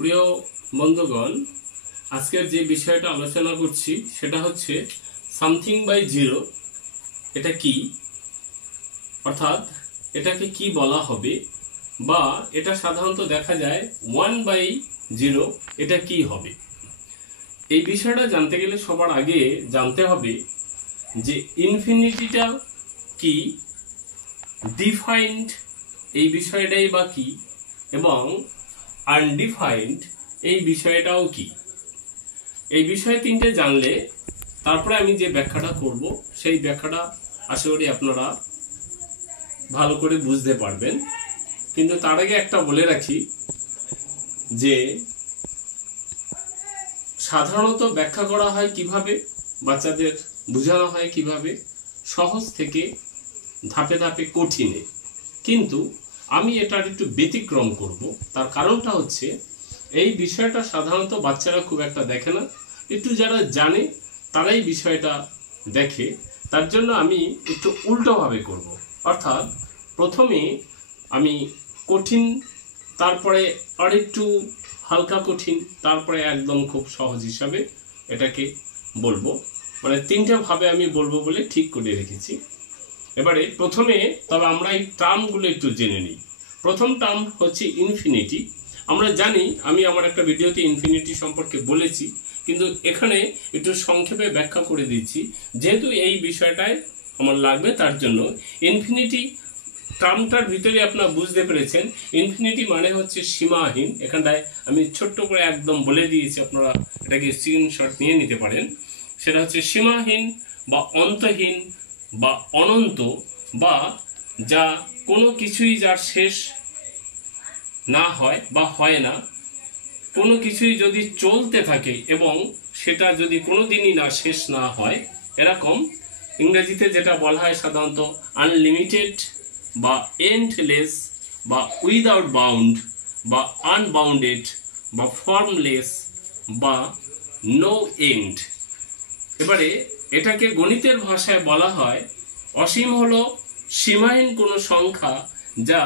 প্রিয় বন্ধুগণ, আজকের যে বিষয়টা আলোচনা করছি সেটা হচ্ছে সামথিং বাই জিরো। এটা কি, অর্থাৎ এটাকে কি বলা হবে, বা এটা সাধারণত দেখা যায় 1/0, এটা কি হবে। এই বিষয়টা জানতে গেলে সবার আগে জানতে হবে যে ইনফিনিটিটা কি, ডিফাইন্ড এই বিষয়টাই বা কি, এবং আনডিফাইন্ড এই বিষয়টাও কি। এই বিষয় তিনটে জানলে তারপরে আমি যে ব্যাখ্যাটা করব সেই ব্যাখ্যাটা আশা করি আপনারা ভালো করে বুঝতে পারবেন। কিন্তু তার আগে একটা বলে রাখি যে সাধারণত ব্যাখ্যা করা হয় কিভাবে, বাচ্চাদের বোঝানো হয় কিভাবে, সহজ থেকে ধাপে ধাপে কঠিনে। কিন্তু আমি এটার একটু ব্যতিক্রম করব। তার কারণটা হচ্ছে এই বিষয়টা সাধারণত বাচ্চারা খুব একটা দেখে না, একটু যারা জানে তারাই বিষয়টা দেখে। তার জন্য আমি একটু উল্টোভাবে করব। অর্থাৎ প্রথমে আমি কঠিন, তারপরে আরেকটু হালকা কঠিন, তারপরে একদম খুব সহজ হিসাবে এটাকে বলবো। মানে তিনটে ভাবে আমি বলবো বলে ঠিক করে রেখেছি। এবারে প্রথমে তবে আমরা এই টার্মগুলো একটু জেনে নিই। প্রথম টার্ম হচ্ছে ইনফিনিটি। আমরা জানি, আমি আমার একটা ভিডিওতে ইনফিনিটি সম্পর্কে বলেছি, কিন্তু এখানে একটু সংক্ষেপে ব্যাখ্যা করে দিচ্ছি যেহেতু এই বিষয়টায় আমার লাগবে। তার জন্য ইনফিনিটি টার্মটার ভিতরে আপনারা বুঝতে পেরেছেন, ইনফিনিটি মানে হচ্ছে সীমাহীন। এখানটায় আমি ছোট্ট করে একদম বলে দিয়েছি, আপনারা এটাকে স্ক্রিনশট নিয়ে নিতে পারেন। সেটা হচ্ছে সীমাহীন বা অন্তহীন বা অনন্ত, বা যা কোনো কিছুই যার শেষ না হয় বা হয় না, কোনো কিছুই যদি চলতে থাকে এবং সেটা যদি কোনোদিনই না শেষ না হয়, এরকম ইংরেজিতে যেটা বলা হয় সাধারণত আনলিমিটেড বা এন্ডলেস বা উইদাউট বাউন্ড বা আনবাউন্ডেড বা ফর্মলেস বা নো এন্ড। এবারে এটাকে গণিতের ভাষায় বলা হয় অসীম হলো সীমাহীন কোনো সংখ্যা যা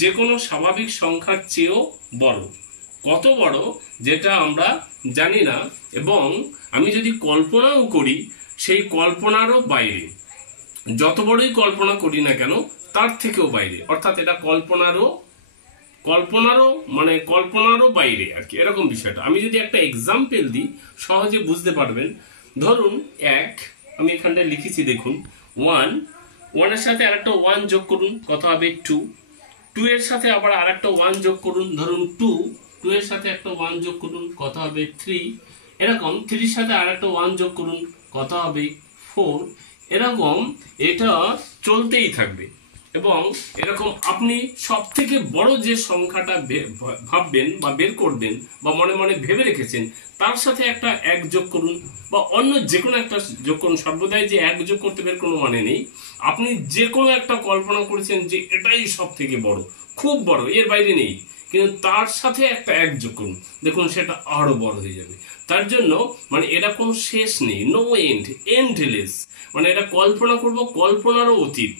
যে কোনো স্বাভাবিক সংখ্যার চেয়েও বড়। কত বড় যেটা আমরা জানি না, এবং আমি যদি কল্পনাও করি সেই কল্পনারও বাইরে। যত বড়ই কল্পনা করি না কেন তার থেকেও বাইরে, অর্থাৎ এটা কল্পনারও বাইরে আর কি, এরকম বিষয়টা। আমি যদি একটা এক্সাম্পল দিই সহজে বুঝতে পারবেন। ধরুন আমি এখানটায় লিখেছি, দেখুন 1 এর সাথে আরেকটা 1 যোগ করুন, কত হবে 2 এর সাথে আবার আরেকটা 1 যোগ করুন, ধরুন 2 এর সাথে একটা 1 যোগ করুন, কত হবে 3। এরকম 3 এর সাথে আরেকটা 1 যোগ করুন, কত হবে 4। এরকম এটা চলতেই থাকবে। এবং এরকম আপনি সব থেকে বড় যে সংখ্যাটা ভাববেন বা বের করবেন বা মনে মনে ভেবে রেখেছেন তার সাথে একটা 1 যোগ করুন, বা অন্য যে কোনো একটা যোগ করুন। সর্বদাই যে 1 যোগ করতে বের কোনো মানে নেই। আপনি যে কোনো একটা কল্পনা করেছেন যে এটাই সব থেকে বড়, খুব বড়, এর বাইরে নেই, কিন্তু তার সাথে একটা 1 যোগ করুন, দেখুন সেটা আরো বড় হয়ে যাবে। তার জন্য মানে এটা কোনো শেষ নেই, নো এন্ড, এন্ডলেস। মানে এটা কল্পনা করব, কল্পনারও অতীত।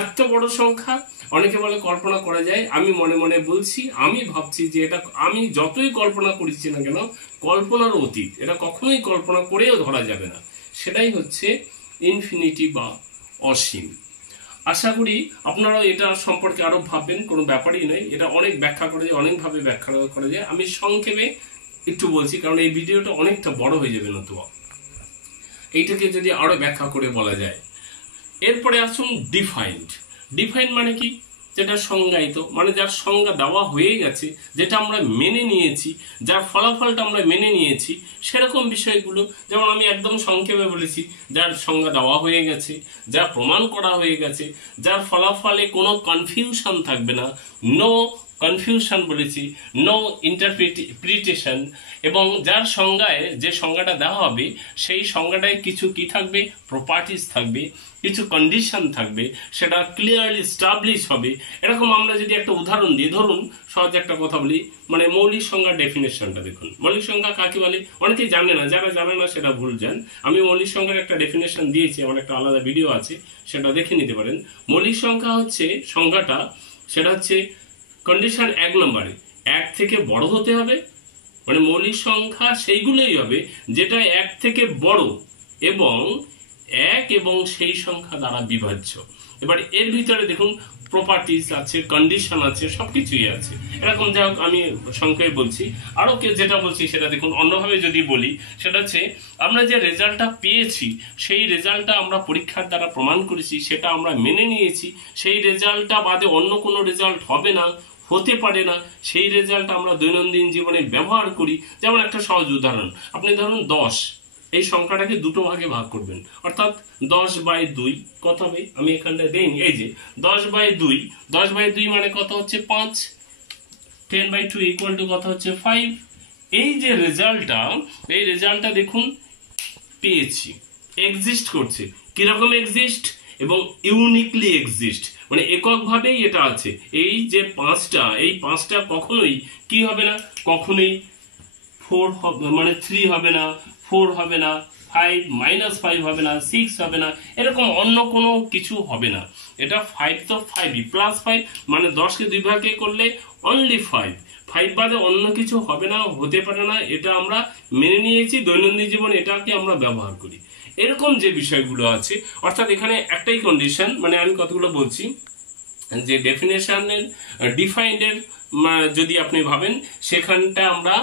এত বড় সংখ্যা অনেকে বলে কল্পনা করা যায়, আমি মনে মনে বলছি, আমি ভাবছি যে এটা আমি যতই কল্পনা করেছি না কেন কল্পনার অতীত, এটা কখনোই কল্পনা করেও ধরা যাবে না। সেটাই হচ্ছে ইনফিনিটি বা অসীম। আশা করি আপনারা এটা সম্পর্কে আরো ভাববেন, কোনো ব্যাপারই নয়। এটা অনেক ব্যাখ্যা করা যায়, অনেকভাবে ব্যাখ্যা করা যায়। আমি সংক্ষেপে একটু বলছি কারণ এই ভিডিওটা অনেকটা বড় হয়ে যাবে নতুবা। এইটাকে যদি আরো ব্যাখ্যা করে বলা যায়। এরপরে আসুন ডিফাইন্ড। ডিফাইন্ড মানে কি, যেটা সংজ্ঞায়িত, মানে যার সংজ্ঞা দেওয়া হয়ে গেছে, যেটা আমরা মেনে নিয়েছি, যার ফলাফলটা আমরা মেনে নিয়েছি, সেরকম বিষয়গুলো। যেমন আমি একদম সংক্ষেপে বলেছি, যার সংজ্ঞা দেওয়া হয়ে গেছে, যা প্রমাণ করা হয়ে গেছে, যার ফলাফলে কোনো কনফিউশন থাকবে না, নো কনফিউশন বলেছি, নো ইন্টারপ্রিটেশন, এবং যার সংজ্ঞায় যে সংজ্ঞাটা দেওয়া হবে সেই সংজ্ঞাটায় কিছু কি থাকবে, প্রপার্টিজ থাকবে, কিছু কন্ডিশন থাকবে, সেটা ক্লিয়ারলি স্টাবলিশ হবে। এরকম আমরা যদি একটা উদাহরণ দিই, ধরুন সহজ একটা কথা বলি, মানে মৌলিক সংজ্ঞার ডেফিনেশনটা দেখুন। মৌলিক সংজ্ঞা কাকে বলে অনেকেই জানে না, যারা জানে না সেটা ভুল যান। আমি মৌলিক সংখ্যার একটা ডেফিনেশন দিয়েছি, আমার একটা আলাদা ভিডিও আছে, সেটা দেখে নিতে পারেন। মৌলিক সংখ্যা হচ্ছে সংজ্ঞাটা, সেটা হচ্ছে কন্ডিশন 1 নম্বরে 1 থেকে বড় হতে হবে, মানে মৌলিক সংখ্যা সেইগুলোই হবে যেটা 1 থেকে বড় এবং 1 এবং সেই সংখ্যা দ্বারা বিভাজ্য। এবার এর ভিতরে দেখুন প্রপার্টিজ আছে, কন্ডিশন আছে, সবকিছুই আছে। এরকম যাই হোক আমি সংক্ষেপে বলছি। আরো যেটা বলছি সেটা দেখুন অন্যভাবে যদি বলি, সেটা হচ্ছে আমরা যে রেজাল্টটা পেয়েছি সেই রেজাল্টটা আমরা পরীক্ষার দ্বারা প্রমাণ করেছি, সেটা আমরা মেনে নিয়েছি। সেই রেজাল্টটা বাদে অন্য কোনো রেজাল্ট হবে না, হতে পারে না, সেই রেজাল্ট আমরা দৈনন্দিন জীবনে ব্যবহার করি। যেমন একটা সহজ উদাহরণ, আপনি ধরুন 10, এই সংখ্যাটাকে দুটো ভাগে ভাগ করবেন, অর্থাৎ 10/2 কত হবে? আমি এখানটা দেইনি, এই যে 10/2, 10/2 মানে কত হচ্ছে 5, 10/2 ইকুয়াল টু কত হচ্ছে 5। এই যে রেজাল্টটা, এই রেজাল্টটা দেখুন পেয়েছি, এক্সিস্ট করছে। কিরকম এক্সিস্ট? এবং ইউনিকলি এক্সিস্ট, মানে এককভাবেই এটা আছে। এই যে 5টা, এই 5টা কখনোই কি হবে না, কখনোই 4 মানে 3 হবে না, 4 হবে না, 5 -5 হবে না, 6 হবে না, এরকম অন্য কোনো কিছু হবে না। এটা 5 তো 5ই, +5 মানে 10কে 2 ভাগে করলে অনলি 5 বাদে অন্য কিছু হবে না, হতে পারে না। এটা আমরা মেনে নিয়েছি, দৈনন্দিন জীবনে এটাকে আমরা ব্যবহার করি। এরকম যে বিষয়গুলো আছে, অর্থাৎ এখানে একটাই কন্ডিশন, মানে আমি কতগুলো বলছি যে ডেফিনেশনের ডিফাইন্ডের যদি আপনি ভাবেন, সেখানটা আমরা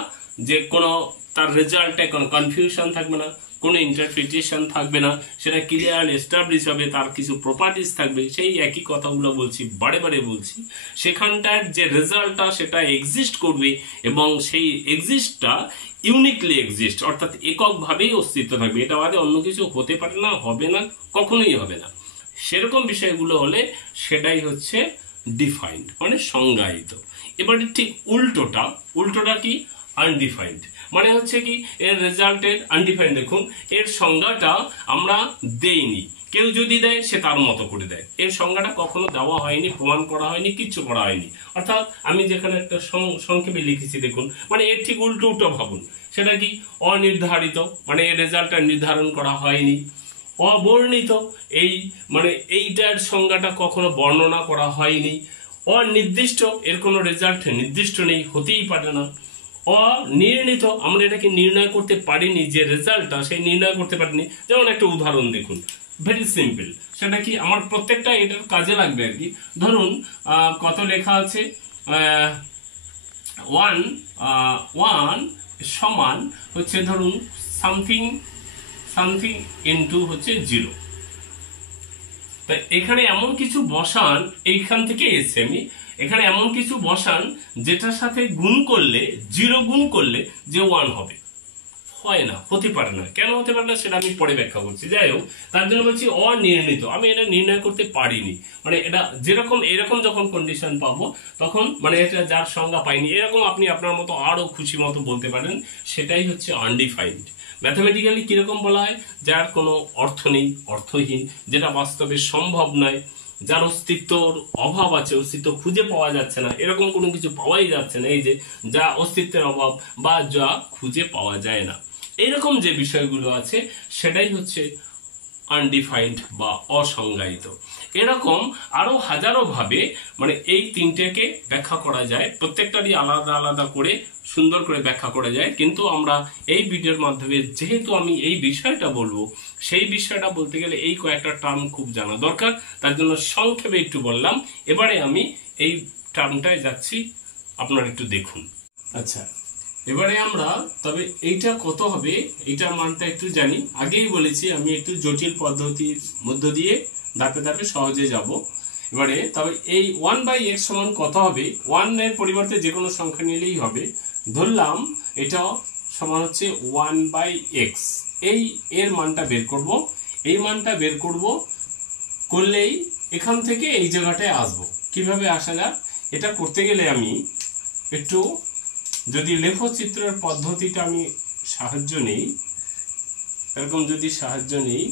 যে কোনো তার রেজাল্টে কোনো কনফিউশন থাকবে না, কোনো ইন্টারপ্রিটেশন থাকবে না, সেটা ক্লিয়ার এস্টাবলিশ হবে, তার কিছু প্রপার্টিজ থাকবে। সেই একই কথাগুলো বলছি, বারে বারে বলছি। সেখানটার যে রেজাল্টটা সেটা এক্সিস্ট করবে এবং সেই এক্সিস্টটা ইউনিকলি এক্সিস্ট, অর্থাৎ এককভাবেই অস্তিত্ব থাকবে। এটা বাদে অন্য কিছু হতে পারে না, হবে না, কখনোই হবে না। সেরকম বিষয়গুলো হলে সেটাই হচ্ছে ডিফাইন্ড, মানে সংজ্ঞায়িত। এবারে ঠিক উল্টোটা কি? আনডিফাইন্ড। মানে হচ্ছে কি, এর রেজাল্টের আনডিফাইন্ড। দেখুন এর সংজ্ঞাটা আমরা দেইনি, কেউ যদি দেয় সে তার মতো করে দেয়। এর সংজ্ঞাটা কখনো দেওয়া হয়নি, প্রমাণ করা হয়নি, কিচ্ছু করা হয়নি। অর্থাৎ আমি যেখানে একটা সংক্ষেপে লিখেছি দেখুন, মানে এর ঠিক উল্টো ভাবুন। সেটা কি? অনির্ধারিত, মানে এর রেজাল্টটা নির্ধারণ করা হয়নি। অবর্ণিত, এই মানে এইটার সংজ্ঞাটা কখনো বর্ণনা করা হয়নি। অনির্দিষ্ট, এর কোনো রেজাল্ট নির্দিষ্ট নেই, হতেই পারে না। অনির্ণীত, আমরা এটাকে নির্ণয় করতে পারিনি, যে রেজাল্টটা সেই নির্ণয় করতে পারিনি। যেমন একটা উদাহরণ দেখুন, ভেরি সিম্পল। সেটা কি? আমার প্রত্যেকটা এটার কাজে লাগবে আর কি। ধরুন কত লেখা আছে, 1 সমান হচ্ছে ধরুন সামথিং ইনটু হচ্ছে 0। তাই এখানে এমন কিছু বসান, এইখান থেকে এসে আমি এখানে এমন কিছু বসান যেটার সাথে গুণ করলে, 0 গুণ করলে যে 1 হবে। হয় না, হতে পারে না। কেন হতে পারে না সেটা আমি পরে ব্যাখ্যা করছি। যাই হোক, তার জন্য বলছি অনির্ণীত, আমি এটা নির্ণয় করতে পারিনি। মানে এটা যেরকম এরকম যখন কন্ডিশন পাবো তখন, মানে এটা যার সংজ্ঞা পাইনি, এরকম আপনি আপনার মতো আরো খুশি মতো বলতে পারেন। সেটাই হচ্ছে আনডিফাইন্ড। ম্যাথামেটিক্যালি কিরকম বলা হয়? যার কোনো অর্থ নেই, অর্থহীন, যেটা বাস্তবে সম্ভব নয়, যার অস্তিত্বর অভাব আছে, অস্তিত্ব খুঁজে পাওয়া যাচ্ছে না, এরকম কোনো কিছু পাওয়াই যাচ্ছে না। এই যে যা অস্তিত্বের অভাব বা যা খুঁজে পাওয়া যায় না, এরকম যে বিষয়গুলো আছে সেটাই হচ্ছে আনডিফাইন্ড বা অসংজ্ঞায়িত। এরকম আরো হাজারো ভাবে মানে এই তিনটেকে ব্যাখ্যা করা যায়, প্রত্যেকটারই আলাদা আলাদা করে সুন্দর করে ব্যাখ্যা করা যায়। কিন্তু আমরা এই ভিডিওর মাধ্যমে যেহেতু আমি এই বিষয়টা বলবো, সেই বিষয়টা বলতে গেলে এই কয়েকটা টার্ম খুব জানা দরকার, তার জন্য সংক্ষেপে একটু বললাম। এবারে আমি এই টার্মটায় যাচ্ছি, আপনারা একটু দেখুন। আচ্ছা, এবারে আমরা তবে এইটা কত হবে এইটার মানটা একটু জানি। আগেই বলেছি আমি একটু জটিল পদ্ধতির মধ্য দিয়ে ধাপে ধাপে সহজে যাব। এবারে তবে এই 1/x সমান কত হবে? 1 এর পরিবর্তে যে কোনো সংখ্যা নিলেই হবে। ধরলাম এটা সমান হচ্ছে 1/x। এই এর মানটা বের করব। এই মানটা বের করলেই এখান থেকে এই জায়গাটায় আসবো। কিভাবে আসা যায়? এটা করতে গেলে আমি একটু যদি লেখচিত্রের পদ্ধতিটা আমি সাহায্য নেই, এরকম যদি সাহায্য নেই,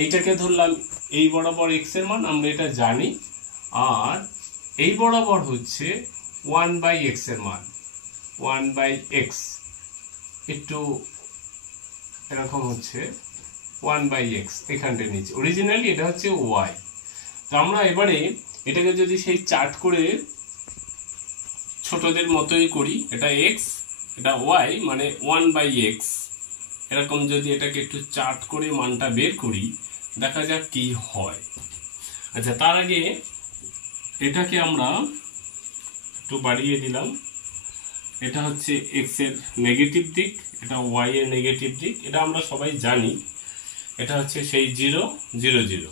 এইটাকে ধরলাম এই বরাবর x এর মান, আমরা এটা জানি, আর এই বরাবর হচ্ছে 1/x এর মান, 1/x একটু এরকম হচ্ছে 1/x এখানটা নিচে, অরিজিনালি এটা হচ্ছে y। তো আমরা এবারে এটাকে যদি সেই চার্ট করে ছোটদের মতোই করি, এটা x, এটা ওয়াই মানে 1/x, এরকম যদি এটাকে একটু চার্ট করে মানটা বের করি, দেখা যাক কি হয়। আচ্ছা, তার আগে এটাকে আমরা একটু বাড়িয়ে দিলাম। এটা হচ্ছে এক্স এর নেগেটিভ দিক, এটা ওয়াই এর নেগেটিভ দিক, এটা আমরা সবাই জানি। এটা হচ্ছে সেই 0 0 0।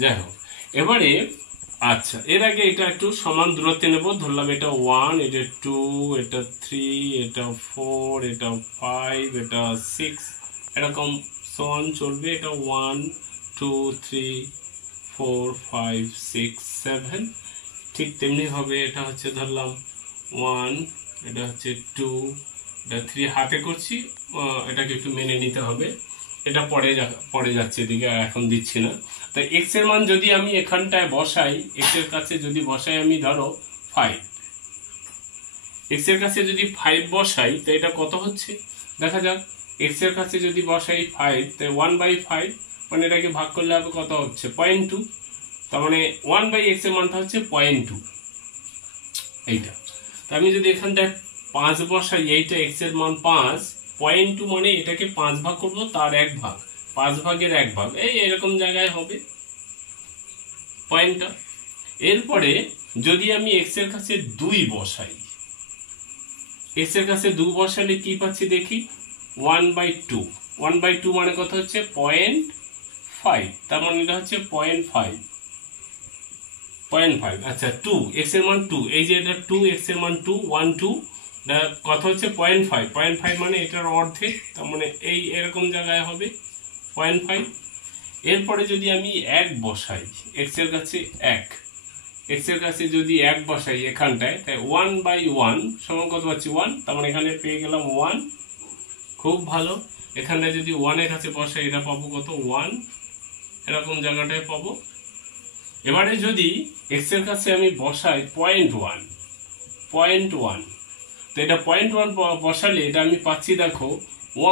যাই হোক, এবারে আচ্ছা, এর আগে এটা একটু সমান দূরত্বে নেব। ধরলাম এটা 1, এটা 2, এটা 3, এটা 4, এটা 5, এটা 6, এরকম সমান চলবে। এটা 1 2 3 4 5 6 7। ঠিক তেমনি হবে, এটা হচ্ছে ধরলাম 1, এটা হচ্ছে 2, এটা 3, হাতে করছি, এটাকে একটু মেনে নিতে হবে। এটা পরে যাচ্ছে এদিকে, এখন দিচ্ছি না। তাই এক্স এর মান যদি আমি এখানটায় বসাই, এক্স এর কাছে যদি বসাই আমি ধরো 5, এক্স এর কাছে যদি 5 বসাই তো এটা কত হচ্ছে দেখা যাক। এক্স এর কাছে যদি বসাই 5, তাই 1/5 মানে এটাকে ভাগ করলে হবে কত হচ্ছে 0.2। তার মানে 1/x এর মানটা হচ্ছে 0.2, এইটা। তা আমি যদি এখানটায় 5 বসাই, এইটা এক্স এর মান 5, 0.2 মানে এটাকে 5 ভাগ করব, তার 1 ভাগ, 5 ভাগের 1 ভাগ, এই এরকম জায়গায় হবে পয়েন্টটা। এরপরে যদি আমি এক্স এর কাছে 2 বসাই, এক্স এর কাছে 2 বসালে কি পাচ্ছি দেখি, 1/2। 1/2 মানে কত হচ্ছে 0.5, তার মানে এটা হচ্ছে 0.5। আচ্ছা, 2 এক্স এর মান 2, এই যে এটা 2 এক্স এর মান 2, 1 2, কত হচ্ছে 0.5। 0.5 মানে এটার অর্ধেক, তার মানে এই এরকম জায়গায় হবে 0.5। এরপরে যদি আমি 1 বসাই, এক্স এর কাছে 1, এক্স এর কাছে যদি 1 বসাই এখানটায়, তাই 1/1 সমান কত পাচ্ছি 1, তার মানে এখানে পেয়ে গেলাম 1। খুব ভালো। এখানটায় যদি 1 এর কাছে বসাই, এটা পাবো কত 1, এরকম জায়গাটায় পাবো। এবারে যদি এক্স এর কাছে আমি বসাই 0.1, তো এটা 0.1 বসালে এটা আমি পাচ্ছি দেখো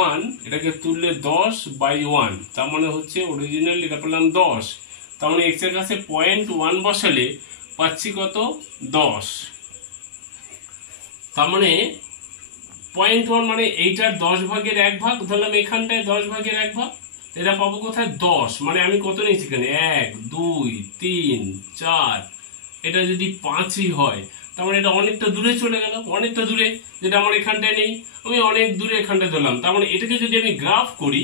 1, এটাকে তুললে 10/1, তার মানে হচ্ছে অরিজিনাল এটা পেলাম 10। তার মানে এক্স এর কাছে 0.1 বসালে পাচ্ছি কত 10। তার মানে 0.1 মানে এইটার 10 ভাগের 1 ভাগ, ধরলাম এখানটায় 10 ভাগের 1 ভাগ, এটা পাবো কোথায় 10। মানে আমি কত নিয়েছি এখানে 1 2 3 4, এটা যদি 5ই হয়, তার মানে এটা অনেকটা দূরে চলে গেল, অনেকটা দূরে, যেটা আমার এখানটায় নেই, আমি অনেক দূরে এখানটায় ধরলাম। তার মানে এটাকে যদি আমি গ্রাফ করি,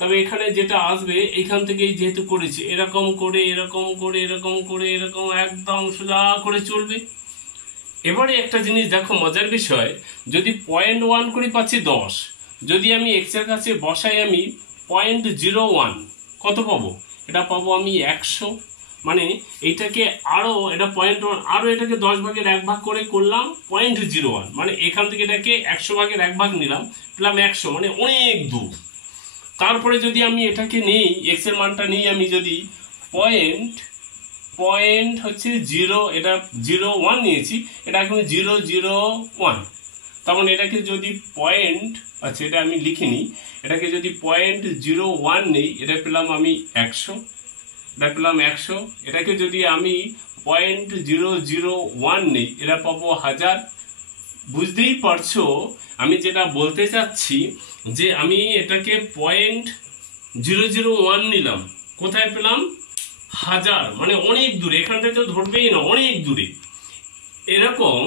তবে এখানে যেটা আসবে এইখান থেকে যেহেতু করেছি, এরকম করে এরকম করে এরকম করে এরকম একদম সোজা করে চলবে। এবারে একটা জিনিস দেখো, মজার বিষয়, যদি 0.1 করে পাচ্ছি 10, যদি আমি এক্স এর কাছে বসাই আমি 0.01, কত পাবো, এটা পাবো আমি 100। মানে এইটাকে আরো, এটা 0.1 আরো এটাকে 10 ভাগের 1 ভাগ করে করলাম 0.01, মানে এখান থেকে এটাকে 100 ভাগের 1 ভাগ নিলাম, পেলাম 100, মানে অনেক দূর। তারপরে যদি আমি এটাকে নেই, এক্স এর মানটা নিই আমি যদি পয়েন্ট হচ্ছে 0, এটা 0.1 নিয়েছি, এটা এখন 0.01, তার মানে এটাকে যদি আচ্ছা এটা আমি লিখিনি, এটাকে যদি 0.01 নেই, এটা পেলাম আমি 100, এটা পেলাম 100। এটাকে যদি আমি 0.001 নেই, এটা পাবো 1000। বুঝতেই পারছো আমি যেটা বলতে চাচ্ছি, যে আমি এটাকে 0.001 নিলাম, কোথায় পেলাম 1000, মানে অনেক দূরে, এখানটা তো ধরবেই না, অনেক দূরে। এরকম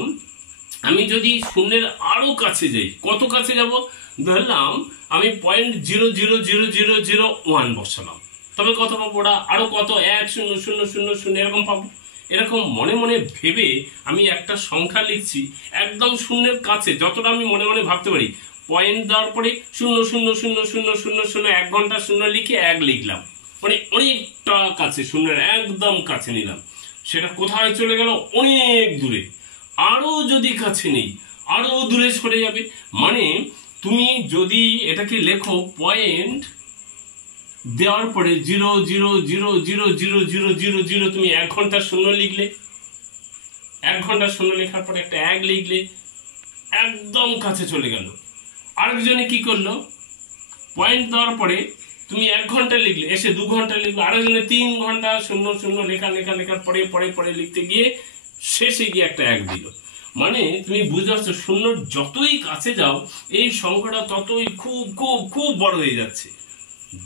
আমি যদি শূন্যের আরো কাছে যাই, কত কাছে যাব, ধরলাম আমি 0.00001 বসালাম, তবে কত পাবো, ওটা আরো কত 1000000 এরকম পাবো। এরকম মনে মনে ভেবে আমি একটা সংখ্যা লিখছি একদম শূন্যের কাছে, যতটা আমি মনে মনে ভাবতে পারি। পয়েন্ট দেওয়ার পরে 0.00000 1 ঘন্টা শূন্য লিখে 1 লিখলাম, মানে অনেকটা কাছে, শূন্যের একদম কাছে নিলাম। সেটা কোথায় চলে গেল, অনেক দূরে। আরো যদি কাছে নেই, আরো দূরে সরে যাবে। মানে তুমি যদি এটাকে লেখো পয়েন্ট দেওয়ার পরে 0.0000000, তুমি 1 ঘন্টা শূন্য লিখলে, 1 ঘন্টা শূন্য লেখার পরে একটা 1 লিখলে, একদম কাছে চলে গেল। আরেকজনে কি করলো, পয়েন্ট দেওয়ার পরে তুমি 1 ঘন্টা লিখলে, এসে 2 ঘন্টা লিখলো, আরেকজনে 3 ঘন্টা শূন্য লেখার পরে লিখতে গিয়ে শেষে গিয়ে একটা 1 দিল। মানে তুমি বুঝতে পারছো, শূন্যর যতই কাছে যাও এই সংখ্যাটা ততই খুব খুব খুব বড় হয়ে যাচ্ছে।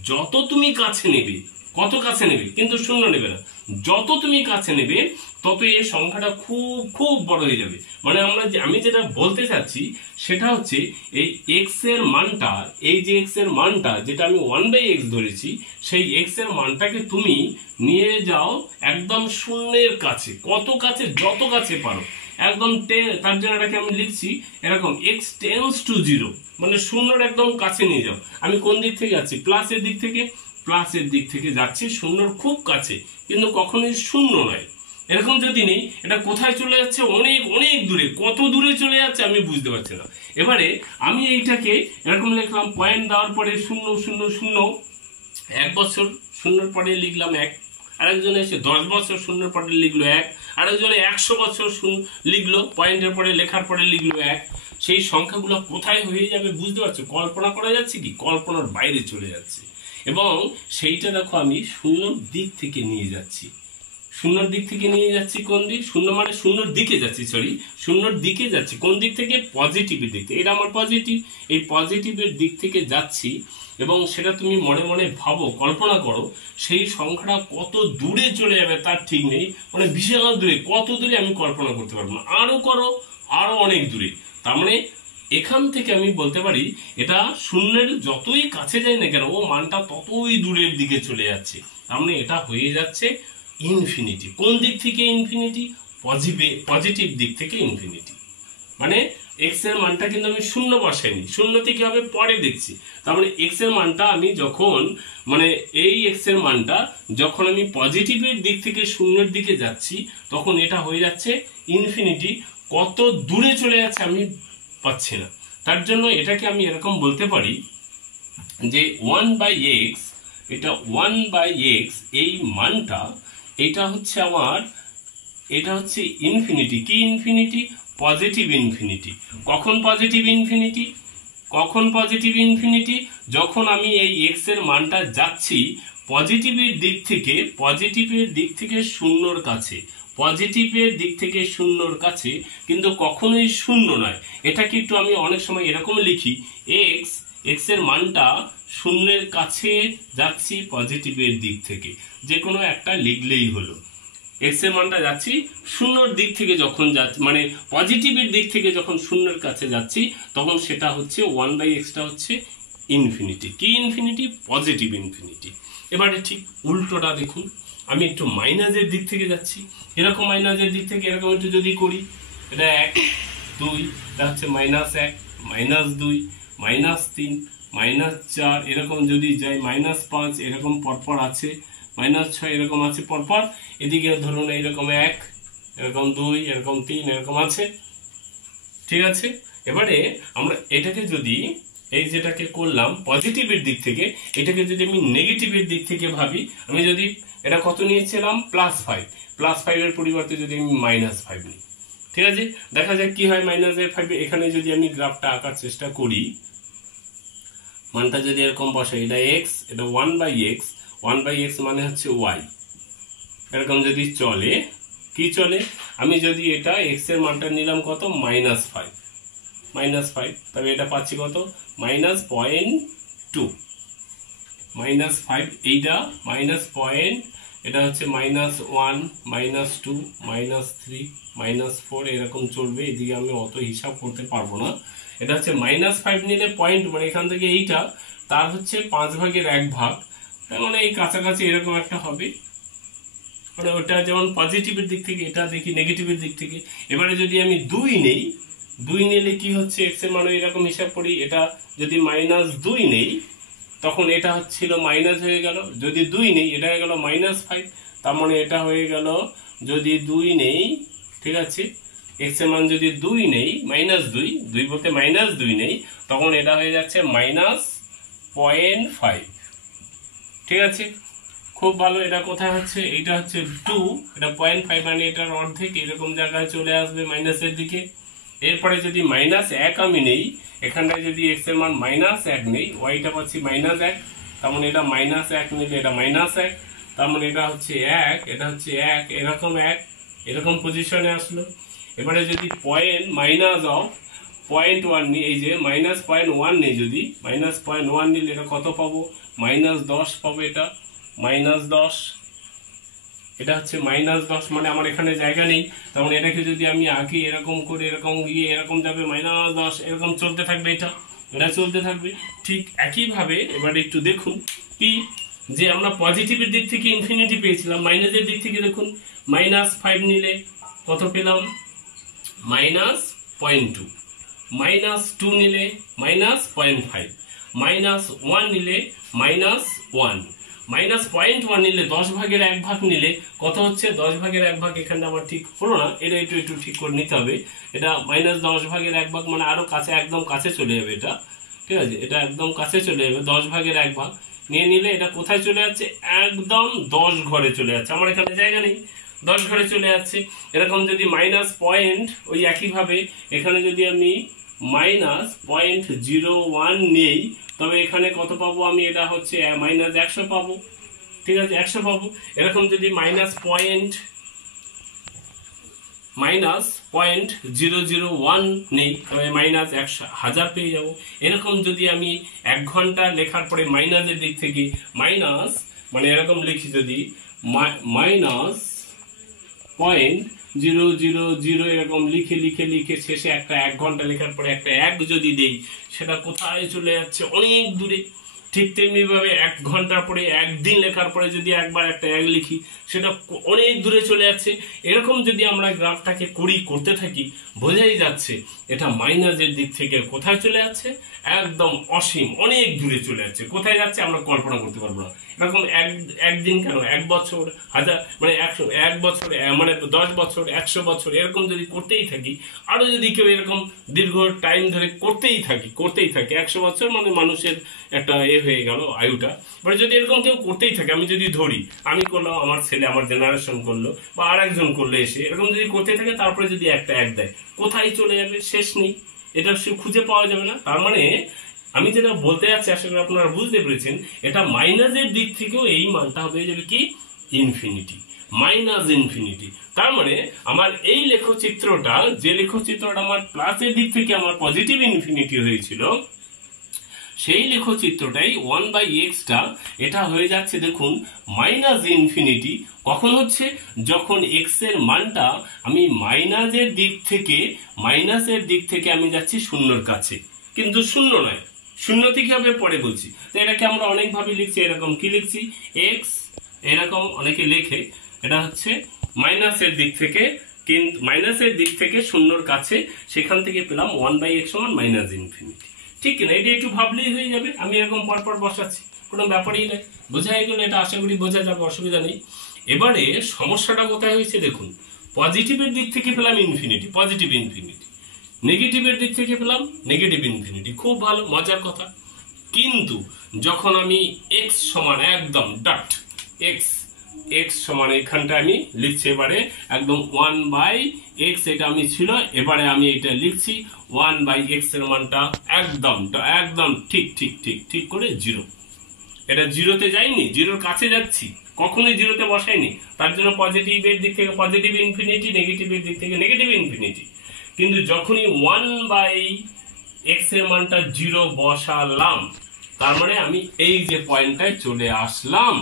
যত তুমি কাছে নেবে, কত কাছে নেবে, কিন্তু শূন্য নেবে না, যত তুমি কাছে নেবে তত এই সংখ্যাটা খুব খুব বড় হয়ে যাবে। মানে আমি যেটা বলতে চাচ্ছি সেটা হচ্ছে এই এক্স এর মানটা, এই যে এক্স এর মানটা যেটা আমি 1/x ধরেছি, সেই এক্স এর মানটাকে তুমি নিয়ে যাও একদম শূন্যের কাছে, কত কাছে, যত কাছে পারো একদম 10। তার জন্য এটাকে আমি লিখছি এরকম x টেন্ডস টু 0, মানে শূন্যর একদম কাছে নিয়ে যাও। আমি কোন দিক থেকে যাচ্ছি? প্লাসের দিক থেকে, প্লাসের দিক থেকে যাচ্ছি শূন্যর খুব কাছে, কিন্তু কখনোই শূন্য নয়। এরকম যদি নেই, এটা কোথায় চলে যাচ্ছে? অনেক অনেক দূরে। কত দূরে চলে যাচ্ছে আমি বুঝতে পারছি না। এবারে আমি এইটাকে এরকম লিখলাম, পয়েন্ট দেওয়ার পরে 0 0 0, 1 বছর শূন্যের পরে লিখলাম 1, আরেকজন এসে 10 বছর শূন্যের পরে লিখলো 1, আরেকজনে 100 বছর লিখলো, পয়েন্টের পরে লেখার পরে লিখলো 1। সেই সংখ্যাগুলো কোথায় হয়ে যাবে বুঝতে পারছো? কল্পনা করা যাচ্ছে কি? কল্পনার বাইরে চলে যাচ্ছে। এবং সেইটা দেখো আমি শূন্যর দিক থেকে নিয়ে যাচ্ছি, শূন্যর দিক থেকে নিয়ে যাচ্ছি। কোন দিক? শূন্য মানে শূন্যর দিকে যাচ্ছি, সরি, শূন্যর দিকে যাচ্ছি। কোন দিক থেকে? পজিটিভের দিক থেকে। এটা আমার পজিটিভ, এই পজিটিভের দিক থেকে যাচ্ছি। এবং সেটা তুমি মনে মনে ভাবো, কল্পনা করো, সেই সংখ্যাটা কত দূরে চলে যাবে তার ঠিক নেই, মানে বিশাল দূরে। কত দূরে আমি কল্পনা করতে পারবো না। আরো করো, আরো অনেক দূরে। তার মানে এখান থেকে আমি বলতে পারি এটা শূন্যের যতই কাছে যায় না কেন, ও মানটা ততই দূরের দিকে চলে যাচ্ছে। তার মানে এটা হয়ে যাচ্ছে ইনফিনিটি। কোন দিক থেকে ইনফিনিটি? পজিটিভ দিক থেকে ইনফিনিটি। মানে এক্স এর মানটা কিন্তু আমি শূন্য বসাইনি, শূন্য থেকে হবে পরে দেখছি। তার মানে এক্স এর মানটা আমি যখন, মানে এই এক্স এর মানটা যখন আমি পজিটিভের দিক থেকে শূন্যের দিকে যাচ্ছি, তখন এটা হয়ে যাচ্ছে ইনফিনিটি। কত দূরে চলে যাচ্ছে আমি পাচ্ছি না। তার জন্য এটাকে আমি এরকম বলতে পারি যে 1/x, এটা 1/x এই মানটা, এটা হচ্ছে আমার, এটা হচ্ছে ইনফিনিটি। কি ইনফিনিটি? Positive infinity. কখন পজিটিভ ইনফিনিটি? কখন পজিটিভ ইনফিনিটি? যখন আমি এই এক্স এর মানটা যাচ্ছি পজিটিভের দিক থেকে, পজিটিভের দিক থেকে শূন্যর কাছে, পজিটিভের দিক থেকে শূন্যর কাছে, কিন্তু কখনোই শূন্য নয়। এটাকে একটু আমি অনেক সময় এরকম লিখি, এক্স এর মানটা শূন্যের কাছে যাচ্ছি পজিটিভের দিক থেকে, যে কোনো একটা লিখলেই হলো। এক্স এর মানটা যাচ্ছি শূন্যর দিক থেকে, যখন যাচ্ছি মানে পজিটিভের দিক থেকে যখন শূন্যের কাছে যাচ্ছি, তখন সেটা হচ্ছে 1/x টা হচ্ছে ইনফিনিটি। কি ইনফিনিটি? Positive infinity. এবারে ঠিক উল্টোটা দেখুন, আমি একটু মাইনাসের দিক থেকে যাচ্ছি, এরকম মাইনাসের দিক থেকে এরকম একটু যদি করি, এটা 1 2, এটা হচ্ছে -1 -2 -3 -4, এরকম যদি যাই -5, এরকম পরপর আছে, -6 এরকম আছে পরপর। এদিকে ধরুন এইরকম 1, এরকম 2, এরকম 3, এরকম আছে। ঠিক আছে, এবারে আমরা এটাকে যদি, এই যেটাকে করলাম পজিটিভের দিক থেকে, এটাকে যদি আমি নেগেটিভের দিক থেকে ভাবি, আমি যদি এটা কত নিয়েছিলাম? +5, +5 এর পরিবর্তে যদি আমি -5 নিই, ঠিক আছে, দেখা যাক কি হয়। -5 এখানে যদি আমি গ্রাফটা আঁকার চেষ্টা করি, মানটা যদি এরকম বসাই, এটা x, এটা 1/x, 1/x মানে হচ্ছে y, এরকম যদি চলে, কি চলে, আমি যদি এটা x এর মানটা নিলাম কত? -5, তবে এটা পাচ্ছি কত? -0.2, -5, এইটা -. এটা হচ্ছে -1 -2 -3 -4 এরকম চলবে। এদিকে আমি অত হিসাব করতে পারবো না। এটা হচ্ছে -5 নিলে পয়েন্ট, মানে এখান থেকে এইটা তার হচ্ছে 5/1 তার মানে এই কাছাকাছি এরকম একটা হবে। মানে ওটা যেমন পজিটিভের দিক থেকে, এটা দেখি নেগেটিভের দিক থেকে। এবারে যদি আমি 2 নেই, 2 নিলে কি হচ্ছে? এক্স এর মান এরকম হিসাব করি, এটা যদি -2 নেই, তখন এটা হচ্ছিল মাইনাস হয়ে গেল। যদি 2 নেই, এটা হয়ে গেল -5, তার মানে এটা হয়ে গেল, যদি 2 নেই, ঠিক আছে, এক্স এর মান যদি 2 নেই, -2 বলতে -2 নেই, তখন এটা হয়ে যাচ্ছে -0.5। ঠিক আছে, খুব ভালো। এটা কোথায় হচ্ছে? এটা হচ্ছে 2, এটা 0.5, মানে এটার অর্ধেক, এরকম জায়গায় চলে আসবে মাইনাসের দিকে। এরপরে যদি -1 আমি নেই, এখানটায় যদি এক্স এর মান -1 নেই, ওয়াইটা পাচ্ছি -1, তার মানে এটা -1 নিলে এটা -1, তার মানে এটা হচ্ছে 1, এটা হচ্ছে 1, এরকম 1, এরকম পজিশনে আসলো। এবারে যদি পয়েন্ট মাইনাস অফ 0.1 নিই, এই যে -0.1 নেই, যদি -0.1 নিলে এটা কত পাবো, -10 পাবো। এটা -10, এটা হচ্ছে -10, মানে আমার এখানে জায়গা নেই। তখন এটাকে যদি আমি আঁকি এরকম করে, এরকম গিয়ে এরকম যাবে -10, এরকম চলতে থাকবে, এটা চলতে থাকবে। ঠিক একইভাবে এবারে একটু দেখুন কি, যে আমরা পজিটিভের দিক থেকে ইনফিনিটি পেয়েছিলাম, মাইনাসের দিক থেকে দেখুন -5 নিলে কত পেলাম, -0.2, -2 নিলে -0.5, -1 নিলে -1, -0.1 নিলে 10 ভাগের 1 ভাগ নিলে কত হচ্ছে, 10 ভাগের 1 ভাগ এখানে আমার ঠিক হলো না, এটা একটু ঠিক করে নিতে হবে। এটা -10 ভাগের 1 ভাগ মানে আরো কাছে, একদম কাছে চলে যাবে এটা, ঠিক আছে, এটা একদম কাছে চলে যাবে। 10 ভাগের 1 ভাগ নিয়ে নিলে এটা কোথায় চলে যাচ্ছে, একদম 10 ঘরে চলে যাচ্ছে, আমার এখানে জায়গা নেই, 10 ঘরে চলে যাচ্ছে। এরকম যদি মাইনাস পয়েন্ট, ওই একইভাবে এখানে যদি আমি -0.01 নেই, তবে এখানে কত পাবো আমি, এটা হচ্ছে -100 পাবো, ঠিক আছে, 100 পাবো। এরকম যদি -0.001 নেই, তবে -1000 পেয়ে যাবো। এরকম যদি আমি 1 ঘন্টা লেখার পরে মাইনাসের দিক থেকে মাইনাস, মানে এরকম লিখি, যদি -0.000 এরকম লিখে লিখে লিখে শেষে একটা 1 ঘন্টা লেখার পরে একটা 1 যদি দেই, সেটা কোথায় চলে যাচ্ছে, অনেক দূরে। ঠিক তেমনি ভাবে 1 ঘন্টার পরে, 1 দিন লেখার পরে যদি একবার একটা 1 লিখি, সেটা অনেক দূরে চলে যাচ্ছে। এরকম যদি আমরা গ্রাফটাকে করতে থাকি, বোঝাই যাচ্ছে এটা মাইনাসের দিক থেকে কোথায় চলে যাচ্ছে, একদম অসীম, অনেক দূরে চলে যাচ্ছে। কোথায় যাচ্ছে আমরা কল্পনা করতে পারবো না। এরকম একদিন কেন, 1 বছর, 1000, মানে 1 বছর, মানে 10 বছর, 100 বছর, এরকম যদি করতেই থাকি, আরো যদি কেউ এরকম দীর্ঘ টাইম ধরে করতেই থাকি 100 বছর মানে মানুষের একটা হয়ে গেল আয়ুটা। মানে যদি এরকম কেউ করতেই থাকে, আমি যদি ধরি, আমি করলাম, আমার ছেলে, আমার জেনারেশন করলো, বা আর একজন করলো এসে, এরকম যদি করতে থাকে, তারপরে যদি একটা 1 দেয়, কোথায় চলে যাবে, শেষ নেই, এটা খুঁজে পাওয়া যাবে না। তার মানে আমি যেটা বলতে যাচ্ছি, আশা করি আপনারা বুঝতে পেরেছেন, এটা মাইনাসের দিক থেকেও এই মানটা হয়ে যাবে কি, ইনফিনিটি, -ইনফিনিটি। তার মানে আমার এই লেখচিত্রটা, যে লেখচিত্রটা আমার প্লাসের দিক থেকে আমার পজিটিভ ইনফিনিটি হয়েছিল, সেই লেখচিত্রটাই 1/x-টা এটা হয়ে যাচ্ছে দেখুন -ইনফিনিটি। কখন হচ্ছে, যখন x এর মানটা আমি মাইনাসের দিক থেকে আমি যাচ্ছি শূন্যর কাছে, কিন্তু শূন্য নয়, শূন্য থেকে হবে পরে বলছি। তো এটাকে আমরা অনেকভাবে লিখছি, এরকম কি লিখছি, x, এরকম অনেকে লেখে, এটা হচ্ছে মাইনাসের দিক থেকে, কিন্তু মাইনাসের দিক থেকে শূন্যর কাছে, সেখান থেকে পেলাম 1/x সমান -ইনফিনিটি। ঠিক কিনা, এটা একটু ভাবলেই হয়ে যাবে। আমি এরকম পরপর বসাচ্ছি, কোনো ব্যাপারই নেই, বোঝা হয়ে গেলে, এটা আশা করি বোঝা যাবে, অসুবিধা নেই। এবারে সমস্যাটা কোথায় হয়েছে দেখুন, পজিটিভের দিক থেকে পেলাম ইনফিনিটি, পজিটিভ ইনফিনিটি, নেগেটিভের দিক থেকে পেলাম নেগেটিভ ইনফিনিটি, খুব ভালো, মজার কথা। কিন্তু যখন আমি x সমান একদম ডট x সমান, এখানটা আমি লিখছি এবারে একদম 1/x, এটা আমি ছিল, এবারে আমি এটা লিখছি 1/x এর মানটা একদম ঠিক করে 0। এটা 0-তে যাইনি, 0-র কাছে যাচ্ছি, কখনোই 0-তে বসাইনি। তার জন্য পজিটিভের দিক থেকে পজিটিভ ইনফিনিটি, নেগেটিভের দিক থেকে নেগেটিভ ইনফিনিটি। কিন্তু যখনই 1/x এর মানটা 0 বসালাম, তার মানে আমি এই যে পয়েন্টটায় চলে আসলাম।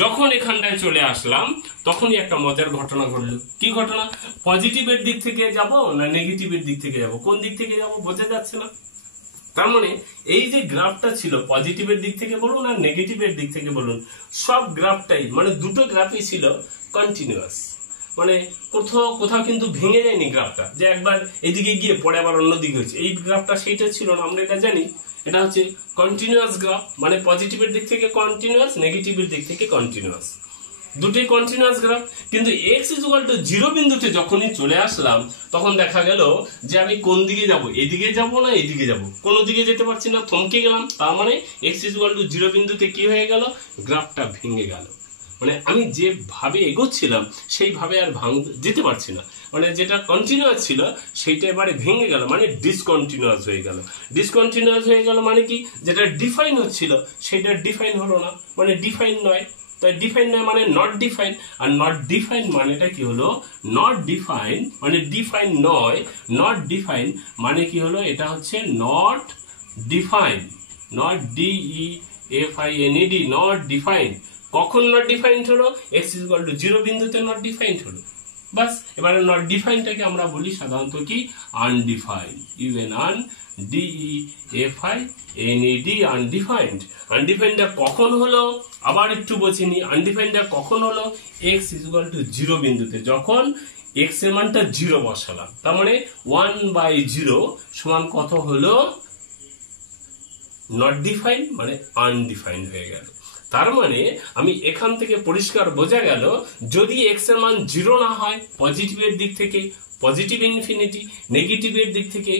যখন এখানটায় চলে আসলাম, তখনই একটা মজার ঘটনা ঘটলো। কি ঘটনা, পজিটিভের দিক থেকে যাব না নেগেটিভের দিক থেকে যাব, কোন দিক থেকে যাব বোঝা যাচ্ছে না। তার মানে এই যে গ্রাফটা ছিল, পজিটিভের দিক থেকে বলুন আর নেগেটিভের দিক থেকে বলুন, সব গ্রাফটাই, মানে দুটো গ্রাফই ছিল কন্টিনিউয়াস, মানে কোথাও কিন্তু ভেঙে যায়নি গ্রাফটা, যে একবার এদিকে গিয়ে পরে আবার অন্যদিকে হচ্ছে। এই গ্রাফটা সেইটা ছিল না, আমরা এটা জানি। এটা হচ্ছে কন্টিনিউয়াস গ্রাফ, মানে পজিটিভের দিক থেকে কন্টিনিউয়াস, নেগেটিভের দিক থেকে কন্টিনিউয়াস, দুটোই কন্টিনিউয়াস গ্রাফ। কিন্তু x = 0 বিন্দুতে যখনই চলে আসলাম, তখন দেখা গেল যে আমি কোন দিকে যাব, এদিকে যাব না এদিকে যাব, কোনো দিকে যেতে পারছি না, থমকে গেলাম। তার মানে x = 0 বিন্দুতে কি হয়ে গেল, গ্রাফটা ভেঙে গেল। মানে আমি যেভাবে এগোচ্ছিলাম সেইভাবে আর যেতে পারছি না, মানে যেটা কন্টিনিউয়াস ছিল সেইটা এবারে ভেঙে গেল, মানে ডিসকন্টিনিউয়াস হয়ে গেল। ডিসকন্টিনিউয়াস হয়ে গেল মানে কি, যেটা ডিফাইন হচ্ছিল সেটা ডিফাইন হলো না, মানে ডিফাইন নয়। তাই ডিফাইন নয় মানে not define, are not define মানেটা কি হলো, নট ডিফাইন মানে ডিফাইন নয়, নট ডিফাইন মানে কি হলো, এটা হচ্ছে not define, not DEFINED, not define. কখন নট ডিফাইন্ড হলো, x=0 বিন্দুতে নট ডিফাইন্ড হলো, বাস। এবারে নট ডিফাইনটাকে আমরা বলি সাধারণত কি, আনডিফাইন্ড, UNDEFINED, আনডিফাইন্ড। আনডিফাইন্ডটা কখন হলো, আবার একটু বলছি নি, আনডিফাইন্ডটা কখন হলো, x=0 বিন্দুতে, যখন x এর মানটা 0 বসালাম, তার মানে 1/0 সমান কত হলো, নট ডিফাইন মানে আনডিফাইন্ড হয়ে গেল। তার মানে আমি এখান থেকে পরিষ্কার বোঝা গেল, যদি x এর মান 0 না হয় পজিটিভের দিক থেকে পজিটিভ ইনফিনিটি, নেগেটিভের দিক থেকে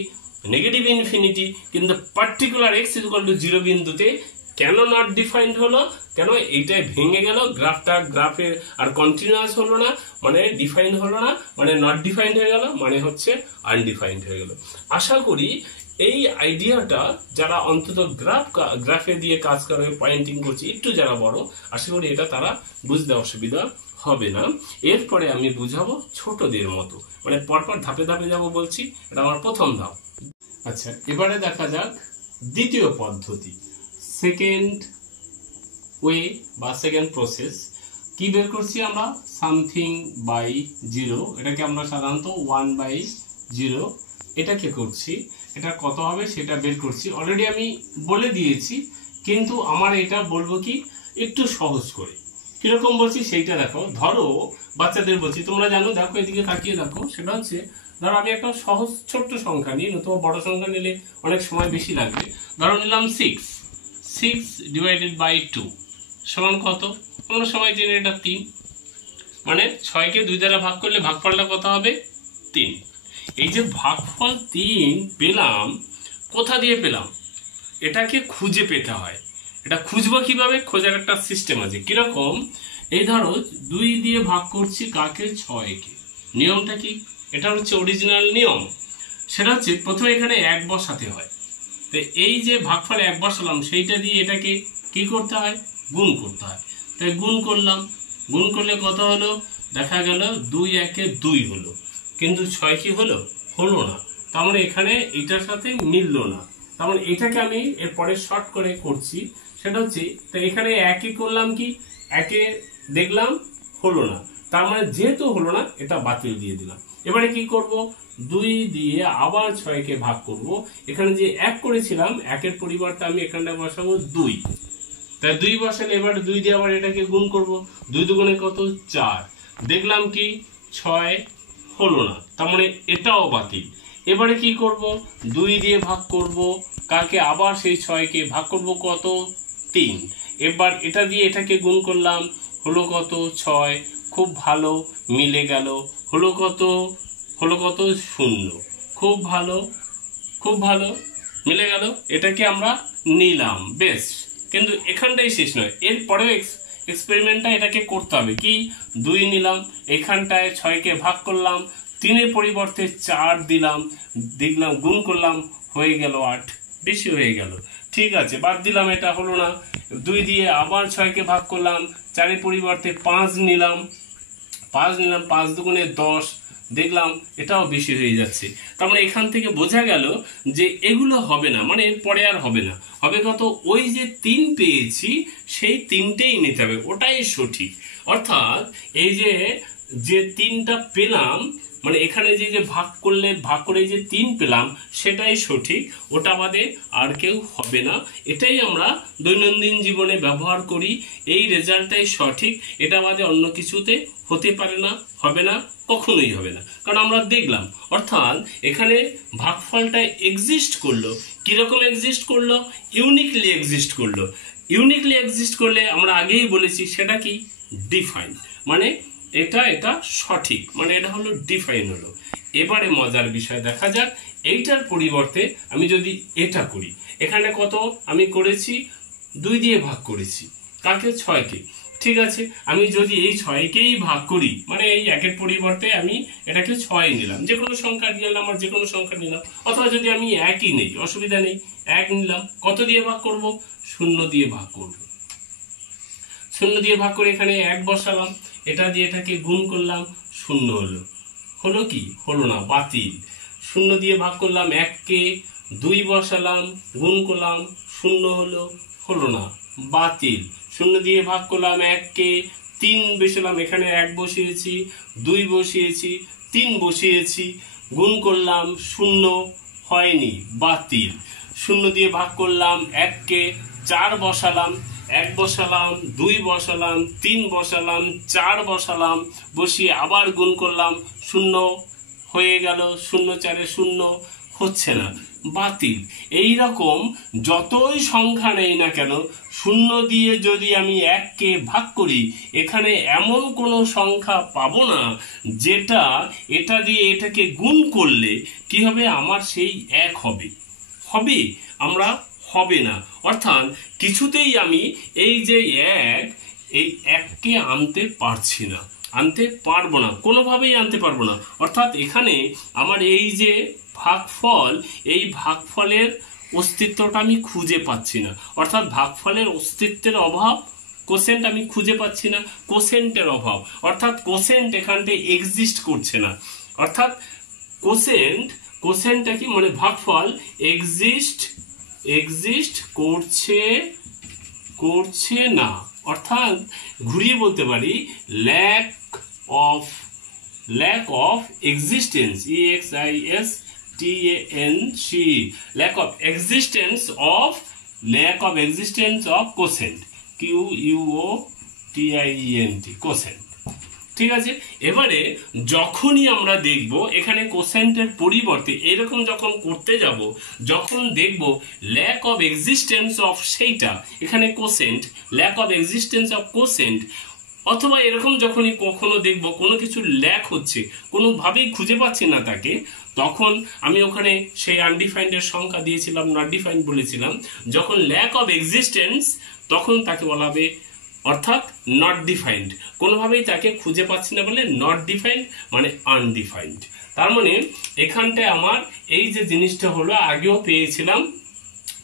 নেগেটিভ ইনফিনিটি, কিন্তু পার্টিকুলার x=0 বিন্দুতে কেন নট ডিফাইন্ড হলো, কেন এইটাই ভেঙে গেল, গ্রাফে আর কন্টিনিউয়াস হলো না, মানে ডিফাইন্ড হলো না, মানে নট ডিফাইন্ড হয়ে গেল, মানে হচ্ছে আনডিফাইন্ড হয়ে গেল। আশা করি এই আইডিয়াটা যারা অন্তত গ্রাফে দিয়ে কাজ করে, পয়েন্টিং করছে, একটু যারা বড়, আশা করি এটা তারা বুঝতে অসুবিধা হবে না। এরপরে আমি বুঝাবো ছোটদের মতো, মানে পরপর ধাপে ধাপে যাব বলছি, এটা আমার প্রথম ধাপ। আচ্ছা, এবারে দেখা যাক দ্বিতীয় পদ্ধতি, সেকেন্ড ওয়ে বা সেকেন্ড প্রসেস। কি বের করছি আমরা, সামথিং বাই 0, এটাকে আমরা সাধারণত 1/0 এটাকে করছি, এটা কত হবে সেটা বের করছি। অলরেডি আমি বলে দিয়েছি, কিন্তু আমার এটা বলবো কি একটু সহজ করে, কিরকম বলছি সেইটা দেখো। ধরো বাচ্চাদের বলছি, তোমরা জানো, দেখো এদিকে তাকিয়ে দেখো, সেটা হচ্ছে ধরো আমি একটা সহজ ছোট্ট সংখ্যা নিই, নতুবা বড় সংখ্যা নিলে অনেক সময় বেশি লাগবে। ধরো নিলাম 6/2 সমান কত, কোনো সময় জেনে এটা 3, মানে 6কে 2 দ্বারা ভাগ করলে ভাগফলটা কত হবে, 3। এই যে ভাগফল 3 পেলাম, কোথা দিয়ে পেলাম, এটাকে খুঁজে পেতে হয়। এটা খুঁজবো কিভাবে, খোঁজার একটা সিস্টেম আছে। কিরকম, এই ধরো 2 দিয়ে ভাগ করছি কাকে, 6কে। নিয়মটা কি, এটা হচ্ছে অরিজিনাল নিয়ম, সেটা হচ্ছে প্রথমে এখানে 1 বসাতে হয়। তো এই যে ভাগফলে 1 বসালাম, সেইটা দিয়ে এটাকে কি করতে হয়, গুণ করতে হয়। তাই গুণ করলাম, গুণ করলে কত হলো, দেখা গেল 2 1 2 হলো, কিন্তু 6 কি হলো, হলো না। তার মানে এখানে এটার সাথে মিললো না। তার মানে এটাকে আমি এরপরে শর্ট করে করছি, সেটা হচ্ছে, তো এখানে 1 করলাম কি, 1 দেখলাম হলো না, তার মানে যেহেতু হলো না এটা বাতিল দিয়ে দিলাম। এবারে কি করব, 2 দিয়ে আবার 6কে ভাগ করব। এখানে যে 1 করেছিলাম, 1-এর পরিবর্তে আমি এখানটা বসাবো 2, তাই 2 বসালে এবার 2 দিয়ে আবার এটাকে গুণ করব। 2 দুগুণে কত, 4। দেখলাম কি 6 হলো না, তার মানে এটাও বাতিল। এবারে কি করব, 2 দিয়ে ভাগ করব কাকে, আবার সেই 6কে ভাগ করব কত, 3। এবার এটা দিয়ে এটাকে গুণ করলাম, হলো কত, 6। খুব ভালো, মিলে গেল। হলো কত, 0। খুব ভালো, খুব ভালো, মিলে গেল। এটাকে আমরা নিলাম, বেশ। কিন্তু এখানটাই শেষ নয়, এরপরেও এক্সপেরিমেন্টটা এটাকে করতে হবে। কি, 2 নিলাম, এখানটায় 6কে ভাগ করলাম, 3-এর পরিবর্তে 4 দিলাম, দেখলাম গুণ করলাম, হয়ে গেল 8, বেশি হয়ে গেল। ঠিক আছে, বাদ দিলাম, এটা হলো না। 2 দিয়ে আবার 6কে ভাগ করলাম, 4-এর পরিবর্তে 5 নিলাম, 5 দুগুণে 10, দেখলাম এটাও বেশি হয়ে যাচ্ছে। তার মানে এখান থেকে বোঝা গেল যে এগুলো হবে না, মানে পরে আর হবে না। হবে কত, ওই যে 3 পেয়েছি সেই 3টেই নিতে হবে, ওটাই সঠিক। অর্থাৎ এই যে 3টা পেলাম, মানে এখানে যে ভাগ করে যে 3 পেলাম সেটাই সঠিক, ওটা বাদে আর কেউ হবে না। এটাই আমরা দৈনন্দিন জীবনে ব্যবহার করি, এই রেজাল্টটাই সঠিক, এটা বাদে অন্য কিছুতে হতে পারে না, হবে না, কখনোই হবে না, কারণ আমরা দেখলাম। অর্থাৎ এখানে ভাগফলটা এক্সিস্ট করলো, কিরকম এক্সিস্ট করলো, ইউনিকলি এক্সিস্ট করলো। ইউনিকলি এক্সিস্ট করলে আমরা আগেই বলেছি সেটা কি, ডিফাইন, মানে এটা সঠিক, মানে এটা হলো ডিফাইন হলো। এবারে মজার বিষয় দেখা যাক, এইটার পরিবর্তে আমি যদি এটা করি, এখানে কত আমি করেছি, 2 দিয়ে ভাগ করেছি কাকে, 6কে। ঠিক আছে, আমি যদি এই 6কেই ভাগ করি, মানে এই 1-এর পরিবর্তে আমি এটাকে 6 নিলাম, যে কোনো সংখ্যা নিলাম, আমার যে কোনো সংখ্যা নিলাম, অথবা যদি আমি 1ই নেই, অসুবিধা নেই, 1 নিলাম, কত দিয়ে ভাগ করব, 0 দিয়ে ভাগ করব। শূন্য দিয়ে ভাগ করে এখানে 1 বসালাম, এটা দিয়ে এটাকে গুণ করলাম, শূন্য হলো। হলো কি? হলো না, বাতিল। শূন্য দিয়ে ভাগ করলাম 1 কে, 2 বসালাম, গুণ করলাম, শূন্য হলো, হলো না, বাতিল। শূন্য দিয়ে ভাগ করলাম 1 কে, 3 বসালাম, এখানে 1 বসিয়েছি, 2 বসিয়েছি, 3 বসিয়েছি, গুণ করলাম, শূন্য, হয়নি, বাতিল। শূন্য দিয়ে ভাগ করলাম 1 কে, 4 বসালাম, 1 বসালাম, 2 বসালাম, 3 বসালাম, 4 বসালাম, বসিয়ে আবার গুণ করলাম, শূন্য হয়ে গেল, 0 4 শূন্য, হচ্ছে না, বাতিল। এই রকম যতই সংখ্যা নেই না কেন, শূন্য দিয়ে যদি আমি 1 কে ভাগ করি, এখানে এমন কোনো সংখ্যা পাবো না যেটা এটা দিয়ে এটাকে গুণ করলে কি হবে, আমার সেই 1 হবে। হবে? আমরা হবে না। অর্থাৎ কিছুতেই আমি এই যে 1, এই 1 কে আনতে পারছি না, আনতে পারবো না, কোনোভাবেই আনতে পারবো না। অর্থাৎ এখানে আমার এই যে ভাগফল, এই ভাগফলের অস্তিত্বটা আমি খুঁজে পাচ্ছি না। অর্থাৎ ভাগফলের অস্তিত্বের অভাব, কোসেন্ট আমি খুঁজে পাচ্ছি না, কোসেন্টের অভাব। অর্থাৎ কোসেন্ট এখানটা এক্সিস্ট করছে না। অর্থাৎ কোসেন্টটা কি, মানে ভাগফল এক্সিস্ট করছে না। অর্থাৎ ঘুরিয়ে বলতে পারি lack of existence, EXISTANC, lack of existence of quotient, QUOTIENT, quotient. ঠিক আছে। এবারে যখনই আমরা দেখব এখানে কোসেন্টের পরিবর্তে এরকম যখন করতে যাব, যখন দেখব ল্যাক অফ এক্সিস্টেন্স অফ সেইটা, এখানে quotient, lack of existence of quotient, অথবা এরকম যখনই কখনো দেখব কোনো কিছু ল্যাক হচ্ছে, কোনোভাবেই খুঁজে পাচ্ছি না তাকে, তখন আমি ওখানে সেই আনডিফাইন্ডের সংখ্যা দিয়েছিলাম, নট ডিফাইন্ড বলেছিলাম। যখন ল্যাক অফ এক্সিস্টেন্স, তখন তাকে বলা হবে অর্থাৎ নট ডিফাইন্ড, কোনোভাবেই তাকে খুঁজে পাচ্ছি না বলে নট ডিফাইন্ড, মানে আনডিফাইন্ড। তার মানে এখানটায় আমার এই যে জিনিসটা হলো, আগেও পেয়েছিলাম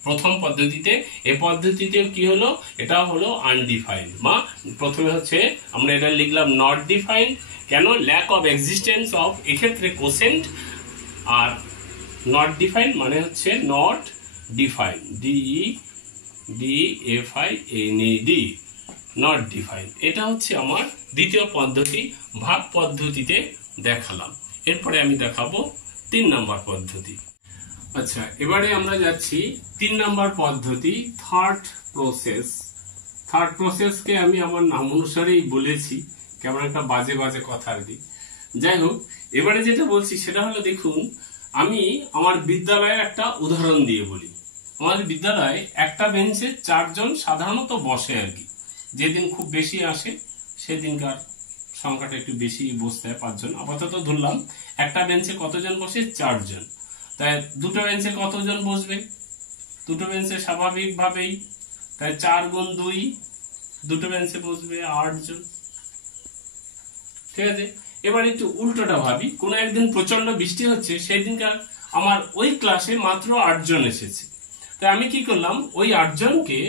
প্রথম পদ্ধতিতে, এই পদ্ধতিতে কি হলো, এটা হলো আনডিফাইন্ড, বা প্রথমে হচ্ছে আমরা এটা লিখলাম নট ডিফাইন্ড। কেন? ল্যাক অফ এক্সিস্টেন্স অফ, এক্ষেত্রে কোসেন্ট, আর নট ডিফাইন্ড মানে হচ্ছে not defined, DEFINED, not defined. এটা হচ্ছে আমার দ্বিতীয় পদ্ধতি, ভাগ পদ্ধতিতে দেখালাম। এরপরে আমি দেখাবো 3 নম্বর পদ্ধতি। আচ্ছা, এবারে আমরা যাচ্ছি 3 নম্বর পদ্ধতি, থার্ড প্রসেসকে আমি আমার নাম অনুসারেই বলেছি, কেমন একটা বাজে কথা আর কি। যাই হোক, এবারে যেটা বলছি সেটা হলো, দেখুন আমি আমার বিদ্যালয়ের একটা উদাহরণ দিয়ে বলি। আমাদের বিদ্যালয়ে একটা বেঞ্চে 4 জন সাধারণত বসে আর কি। যেদিন খুব বেশি আসে সেদিনকার সংখ্যাটা একটু বেশি বসতে হয়, 5 জন। আপাতত ধরলাম একটা বেঞ্চে কতজন বসে, 4 জন। তাই দুটো বেঞ্চে কতজন বসবে, দুটো বেঞ্চে স্বাভাবিকভাবেই, তাই 4 গুণ 2, দুটো বেঞ্চে বসবে 8 জন। ঠিক আছে। এবার একটু উল্টোটা ভাবি, কোন একদিন প্রচন্ড বৃষ্টি হচ্ছে, সেই দিনকার আমার ওই ক্লাসে মাত্র 8 জন এসেছে। তাই আমি কি করলাম, ওই 8 জনকে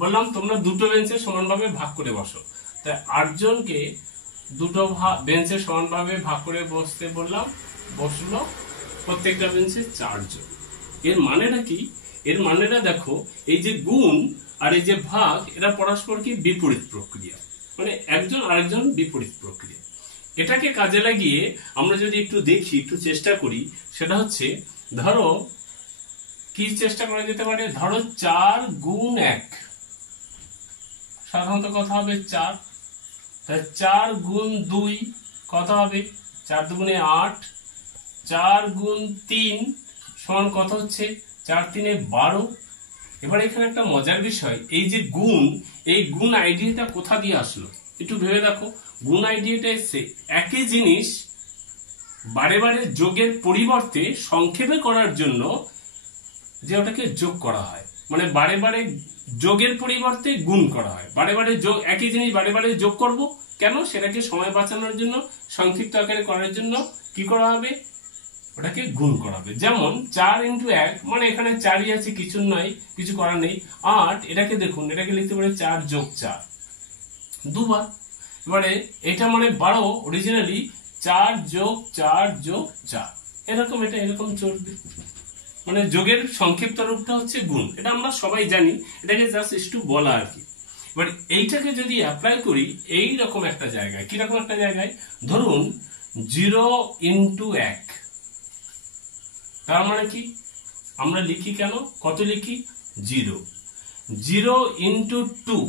বললাম তোমরা দুটো বেঞ্চে সমানভাবে ভাগ করে বসো। তাই 8 জনকে দুটো বেঞ্চে সমানভাবে ভাগ করে বসতে বললাম, বসলো প্রত্যেকটা বেঞ্চে 4 জন। এর মানেটা কি? এর মানেটা দেখো, এই যে গুণ আর এই যে ভাগ, এরা পরস্পর কি বিপরীত প্রক্রিয়া, মানে একজন আরেকজন বিপরীত প্রক্রিয়া। এটাকে কাজে লাগিয়ে আমরা যদি একটু দেখি, একটু চেষ্টা করি, সেটা হচ্ছে ধরো কি চেষ্টা করা যেতে পারে, ধরো 4 গুণ 1, সাধারণত কথা হবে 4। 4 গুণ 2 কত হবে, 4 দুগুণে 8। 4 গুণ 3 সমান কত হচ্ছে, 4 3 12। এবার এখানে একটা মজার বিষয়, এই যে গুণ, এই গুণ আইডিয়াটা কোথা দিয়ে আসলো একটু ভেবে দেখো। গুণ আইডিয়াটা এসছে একই জিনিস বারে বারে যোগের পরিবর্তে সংক্ষেপে করার জন্য, যে ওটাকে যোগ করা হয়, মানে বারে বারে যোগের পরিবর্তে গুণ করা হয়। বারে বারে যোগ, একই জিনিস বারে বারে যোগ করব কেন, সেটাকে সময় বাঁচানোর জন্য, সংক্ষিপ্ত আকারে করার জন্য কি করা হবে, ওটাকে গুণ করা হবে। যেমন 4 × 1, মানে এখানে 4ই আছে, কিছু নয়, কিছু করার নেই। 8, এটাকে দেখুন, এটাকে লিখতে পারে 4 + 4, দুবার। এবারে এটা মানে 12 অরিজিনালি 4 যোগ 4 যোগ 4 এরকম, এটা এরকম চলবে। মানে যোগের সংক্ষিপ্ত রূপটা হচ্ছে গুণ, এটা আমরা সবাই জানি, এটাকে জাস্ট একটু বলা আর কি। এবার এইটাকে যদি অ্যাপ্লাই করি এই রকম একটা জায়গায়, কিরকম একটা জায়গায়, ধরুন 0 ইন্টু 1, তার মানে কি আমরা লিখি কেন, কত লিখি 0। 0 ইন্টু 2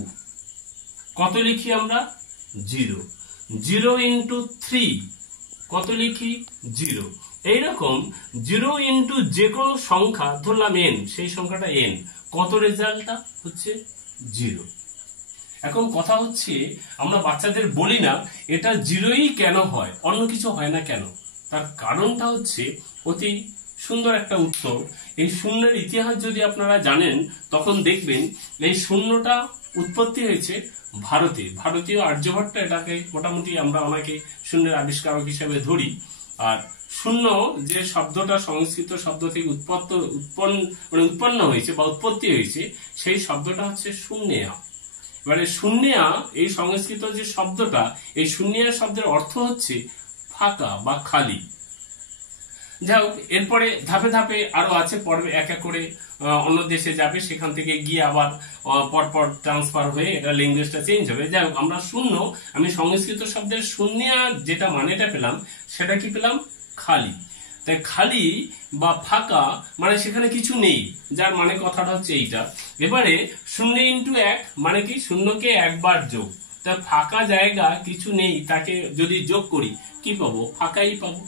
কত লিখি আমরা 0। 0 ইন্টু 3 কত লিখি 0। এইরকম 0 ইন্টু যে কোনো সংখ্যা, ধরলাম n, সেই সংখ্যাটা n, কত রেজাল্টটা হচ্ছে 0। এখন কথা হচ্ছে আমরা বাচ্চাদের বলি না এটা 0ই কেন হয়, অন্য কিছু হয় না কেন, তার কারণটা হচ্ছে অতি সুন্দর একটা উত্তর। এই শূন্যের ইতিহাস যদি আপনারা জানেন তখন দেখবেন এই শূন্যটা উৎপত্তি হয়েছে ভারতে, ভারতীয় আর্যভট্ট এটাকে মোটামুটি আমরা অনেকে শূন্যের আবিষ্কারক হিসেবে ধরি। আর শূন্য যে শব্দটা সংস্কৃত শব্দ থেকে উৎপন্ন হয়েছে বা উৎপত্তি হয়েছে, সেই শব্দটা হচ্ছে শূন্যা। এবারে শূন্যা, এই সংস্কৃত যে শব্দটা, এই শূন্যা শব্দের অর্থ হচ্ছে ফাঁকা বা খালি। যাই হোক, এরপরে ধাপে ধাপে আরো আছে, পর্বে এক এক করে অন্য দেশে যাবে, সেখান থেকে গিয়ে আবার পরপর ট্রান্সফার হয়ে এটা ল্যাঙ্গুয়েজটা চেঞ্জ হবে। যাই হোক, আমরা শূন্য, আমি সংস্কৃত শব্দের শূন্যা যেটা মানেটা পেলাম সেটা কি পেলাম, খালি। তাই খালি বা ফাঁকা মানে সেখানে কিছু নেই, যার মানে কথাটা হচ্ছে এইটা। এবারে 0 ইন্টু 1 মানে কি, শূন্যকে একবার যোগ, তা ফাঁকা জায়গা কিছু নেই, তাকে যদি যোগ করি কি পাবো, ফাঁকাই পাবো।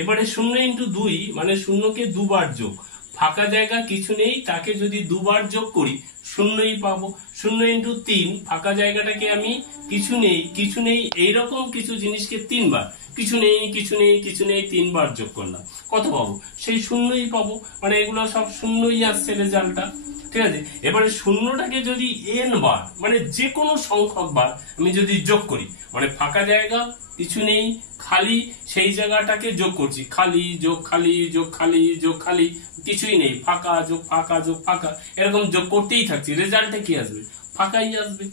এবারে 0 ইন্টু 2 মানে শূন্যকে দুবার যোগ, ফাঁকা জায়গা কিছু নেই, তাকে যদি দুবার যোগ করি শূন্যই পাবো। 0 ইন্টু 3 ফাঁকা জায়গাটাকে আমি কিছু নেই এইরকম কিছু জিনিসকে 3 বার, কিছু নেই কিছু নেই কিছু নেই 3 বার যোগ করলাম, কত পাবো, সেই শূন্যই পাবো। মানে এগুলো সব শূন্যই আসছে রেজাল্টটা, ঠিক আছে। এবারে শূন্যটাকে যদি n বার মানে যে কোনো সংখ্যক বার আমি যদি যোগ করি, মানে ফাঁকা জায়গা কিছু নেই, খালি, সেই জায়গাটাকে যোগ করছি, খালি যোগ খালি যোগ খালি যোগ খালি, কিছুই নেই, ফাঁকা যোগ ফাঁকা যোগ ফাঁকা, এরকম যোগ করতেই থাকছি, রেজাল্টে কি আসবে, ফাঁকাই আসবে।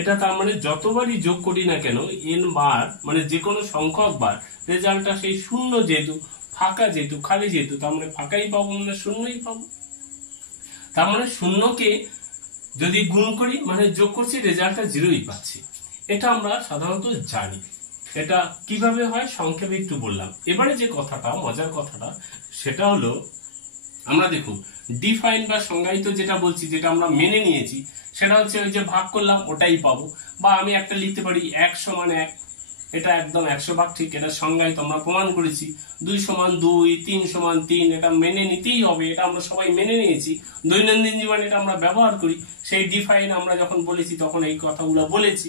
এটা তার মানে যতবারই যোগ করি না কেন n বার মানে যে কোনো সংখ্যক বার, রেজাল্টটা সেই শূন্য যেহেতু, ফাঁকা যেহেতু, খালি যেহেতু, তার মানে ফাঁকাই পাবো, মানে শূন্যই পাবো। তার মানে শূন্যকে যদি গুণ করি মানে যোগ করছি, রেজাল্টটা 0ই পাচ্ছি। এটা আমরা সাধারণত জানি। এটা কিভাবে হয় সংক্ষেপে একটু বললাম। এবারে যে কথাটা, মজার কথাটা, সেটা হলো আমরা দেখুন ডিফাইন বা সংজ্ঞায়িত যেটা বলছি, যেটা আমরা মেনে নিয়েছি, সেটা হচ্ছে ওই যে ভাগ করলাম ওটাই পাবো। বা আমি একটা লিখতে পারি 1 সমান 1, এটা একদম 100 ভাগ ঠিক, এটা সংজ্ঞায়িত, আমরা প্রমাণ করেছি। 2 সমান 2, 3 সমান 3, এটা মেনে নিতেই হবে, এটা আমরা সবাই মেনে নিয়েছি, দৈনন্দিন জীবনে এটা আমরা ব্যবহার করি। সেই ডিফাইন আমরা যখন বলেছি তখন এই কথাগুলো বলেছি।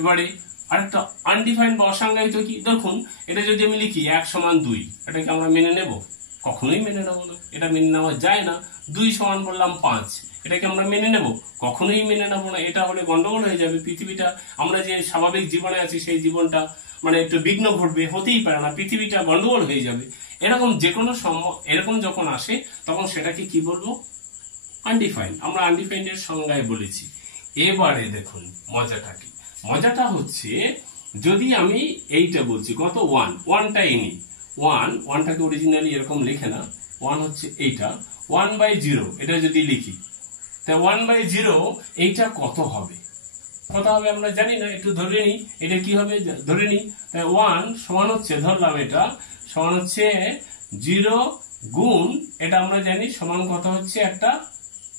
এবারে আরেকটা আনডিফাইন বা অসংজ্ঞায়িত কি, দেখুন এটা যদি আমি লিখি 1 সমান 2, এটাকে আমরা মেনে নেব, কখনোই মেনে নেবো না, এটা মেনে নেওয়া যায় না। 2 সমান বললাম 5, এটাকে আমরা মেনে নেব, কখনোই মেনে নেব না, এটা হলে গন্ডগোল হয়ে যাবে। পৃথিবীটা, আমরা যে স্বাভাবিক জীবনে আছি সেই জীবনটা মানে একটু বিঘ্ন ঘটবে, হতেই পারে না, পৃথিবীটা গন্ডগোল হয়ে যাবে। এরকম যে কোনো এরকম যখন আসে তখন সেটাকে কি বলবো, আনডিফাইন্ড। আমরা আনডিফাইন্ডের সংজ্ঞায় বলেছি। এবারে দেখুন মজাটা কি, মজাটা হচ্ছে যদি আমি এইটা বলছি কত 1টাই নিই, 1টাকে অরিজিনালি এরকম লেখে না, 1 হচ্ছে এইটা, 1/0 এটা যদি লিখি, তা 1/0 এইটা কত হবে, আমরা জানি না, একটু ধরে নিই এটা কি হবে, ধরে নিই 1 সমান হচ্ছে, ধরলাম এটা সমান হচ্ছে 0 গুণ, এটা আমরা জানি সমান কত হচ্ছে, একটা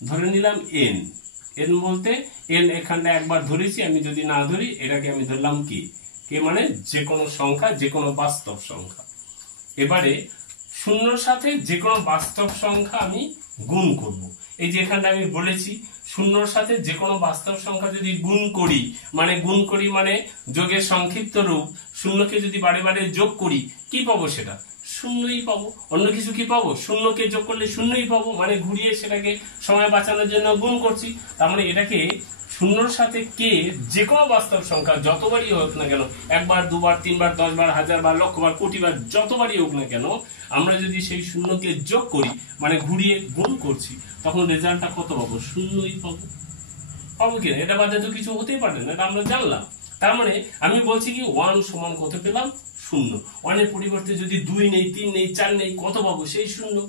ধরে নিলাম n বলতে n এখানটা একবার ধরেছি, আমি যদি না ধরি এটাকে আমি ধরলাম কি মানে যে কোনো সংখ্যা, যে কোনো বাস্তব সংখ্যা। এবারে শূন্যর সাথে যে কোনো বাস্তব সংখ্যা আমি গুণ করব। এই যে এখানটা আমি বলেছি শূন্যর সাথে যে কোনো বাস্তব সংখ্যা যদি গুণ করি মানে যোগের সংক্ষিপ্ত রূপ, শূন্যকে যদি বারে বারে যোগ করি কি পাবো, সেটা শূন্যই পাবো। অন্য কিছু কি পাবো, শূন্যকে যোগ করলে শূন্যই পাবো, মানে ঘুরিয়ে সেটাকে সময় বাঁচানোর জন্য গুণ করছি। তার মানে এটাকে শূন্যর সাথে কে যে কোনো বাস্তব সংখ্যা যতবারই হোক না কেন, 1 বার 2 বার 3 বার 10 বার 1000 বার লক্ষ বার কোটি বার যতবারই হোক না কেন, আমরা যদি সেই শূন্যকে যোগ করি মানে ঘুরিয়ে গুণ করছি, তখন রেজাল্টটা কত পাবো, শূন্যই পাবো। পাবো কিনা, এটা বাদে তো কিছু হতেই পারে না, এটা আমরা জানলাম। তার মানে আমি বলছি কি 1 সমান কত পেলাম? 0। 1 এর পরিবর্তে যদি 2 নেই, 3 নেই, 4 নেই, কত পাবো? সেই 0।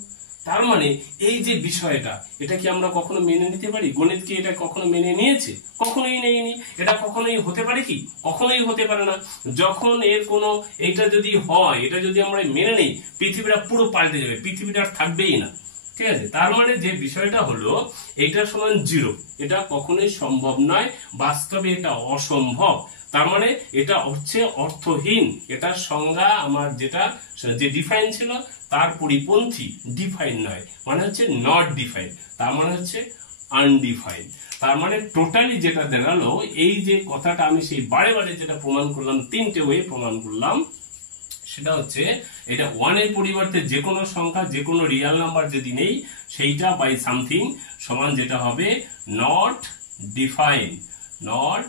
তার মানে এই যে বিষয়টা, এটা কি আমরা কখনো মেনে নিতে পারি? গণিত কি এটা কখনো মেনে নিয়েছে? কখনোই নেয়নি। এটা কখনোই হতে পারে কি? কখনোই হতে পারে না। যখন এর কোনো এটা যদি হয়, এটা যদি আমরা মেনে নেই, পৃথিবীটা পুরো পাল্টে যাবে, পৃথিবীটা আর থাকবেই না। ঠিক আছে? তার মানে যে বিষয়টা হলো এটা সমান 0, এটা কখনোই সম্ভব নয়, বাস্তবে এটা অসম্ভব। তার মানে এটা হচ্ছে অর্থহীন। এটার সংজ্ঞা আমার যেটা যে ডিফাইন ছিল তার পরিপন্থী, ডিফাইন নয়, মানে হচ্ছে নট ডিফাইন, তার মানে হচ্ছে আনডিফাইন। তার মানে টোটালি যেটা দেখালো, এই যে কথাটা আমি সেই বারে বারে যেটা প্রমাণ করলাম, 3টে ওয়ে প্রমাণ করলাম, সেটা হচ্ছে এটা 1 এর পরিবর্তে যে কোনো সংখ্যা, যে কোনো রিয়েল নাম্বার যদি নেই, সেইটা বাই সামথিং সমান যেটা হবে not define, not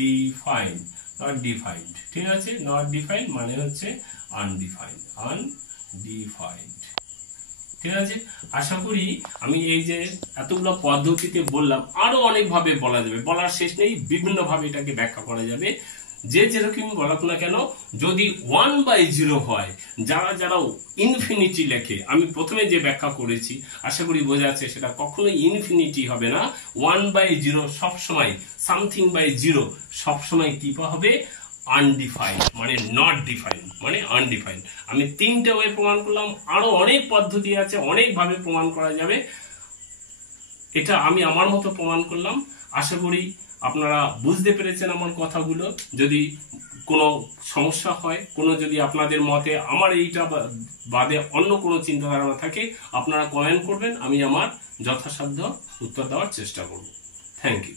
define, not defined. ঠিক আছে? নট ডিফাইন মানে হচ্ছে আনডিফাইন্ড, আনডিফাইন্ড। ঠিক আছে? আশা করি আমি এই যে এতগুলো পদ্ধতিতে বললাম, আরো অনেক ভাবে বলা যাবে, বলার শেষ নেই, বিভিন্ন ভাবে এটাকে ব্যাখ্যা করা যাবে। যে যেরকম বলাক না কেন, যদি 1/0 হয়, যারা যারা ইনফিনিটি লেখে, আমি প্রথমে যে ব্যাখ্যা করেছি আশা করি বোঝা যাচ্ছে, সেটা কখনোই ইনফিনিটি হবে না। 1/0 সবসময়, সামথিং বাই 0 সবসময় কি হবে? আনডিফাইন্ড, মানে নট ডিফাইন্ড, মানে আনডিফাইন্ড। আমি 3টে ওয়ে প্রমাণ করলাম, আরো অনেক পদ্ধতি আছে, অনেক ভাবে প্রমাণ করা যাবে। এটা আমি আমার মতো প্রমাণ করলাম। আশা করি আপনারা বুঝতে পেরেছেন আমার কথাগুলো। যদি কোনো সমস্যা হয়, কোনো যদি আপনাদের মতে আমার এইটা বাদে অন্য কোনো চিন্তাধারা থাকে, আপনারা কমেন্ট করবেন, আমি আমার যথাসাধ্য উত্তর দেওয়ার চেষ্টা করব। Thank you.